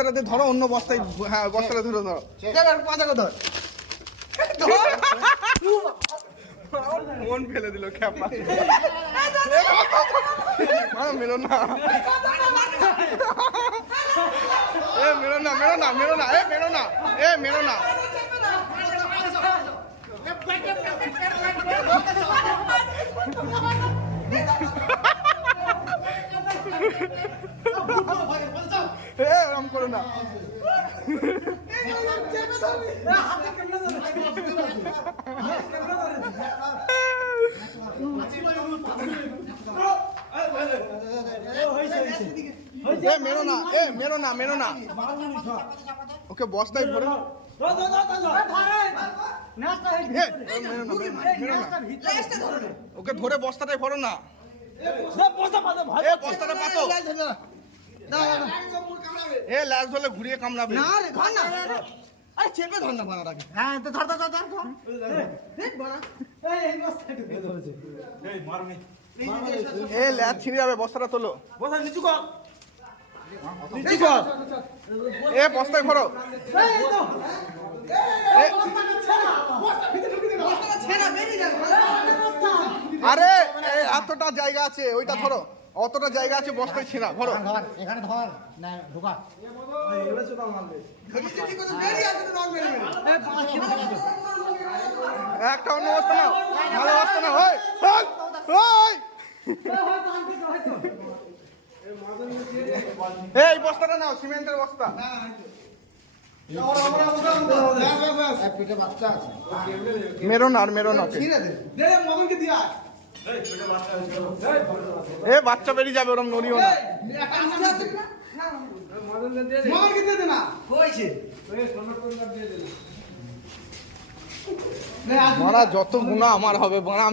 বস্তাটাতে ধরো, অন্য বস্তায়, হ্যাঁ বস্তাটা ধরে ধরো, পাঁচাকে ধর। মন ফেলে দিল খ্যাপা। মেরো না, এ মেরো না, মেরো না, মেরো না, এ মেরো না, এ মেরো না। এরকম করো না। মেরো না, এ মেরো না, মেরো না। ওকে বস্তায় ভরে, ওকে ধরে বস্তাটাই ভরো না। বস্তাটা পাতো, এ ল্যাস ধরলে ঘুরিয়ে কামড়াবে। আরে চেপে ধর না বানাটাকে। হ্যাঁ তো ধর ধর ধর ধর। এ ল্যাস ছিঁড়ে যাবে, বস্তাটা তোলো। বস্তা নিচু কর, নিচু কর। এ বস্তায় ভরো। আরে এতটা জায়গা আছে, ওইটা ধরো, অতটা জায়গা আছে, বস্তায় ছেঁড়া ভরো। এখানে ধর না, ঢোকা। একটা অন্য বস্তা নাও, ভালো বস্তা নাও। এই বস্তাটা নাও, সিমেন্টের বস্তা। মেরো না, আর মেরো না। এ বাচ্চা বেরিয়ে যাবে, ওরম নড়িও না। মারা যত গুণা আমার হবে,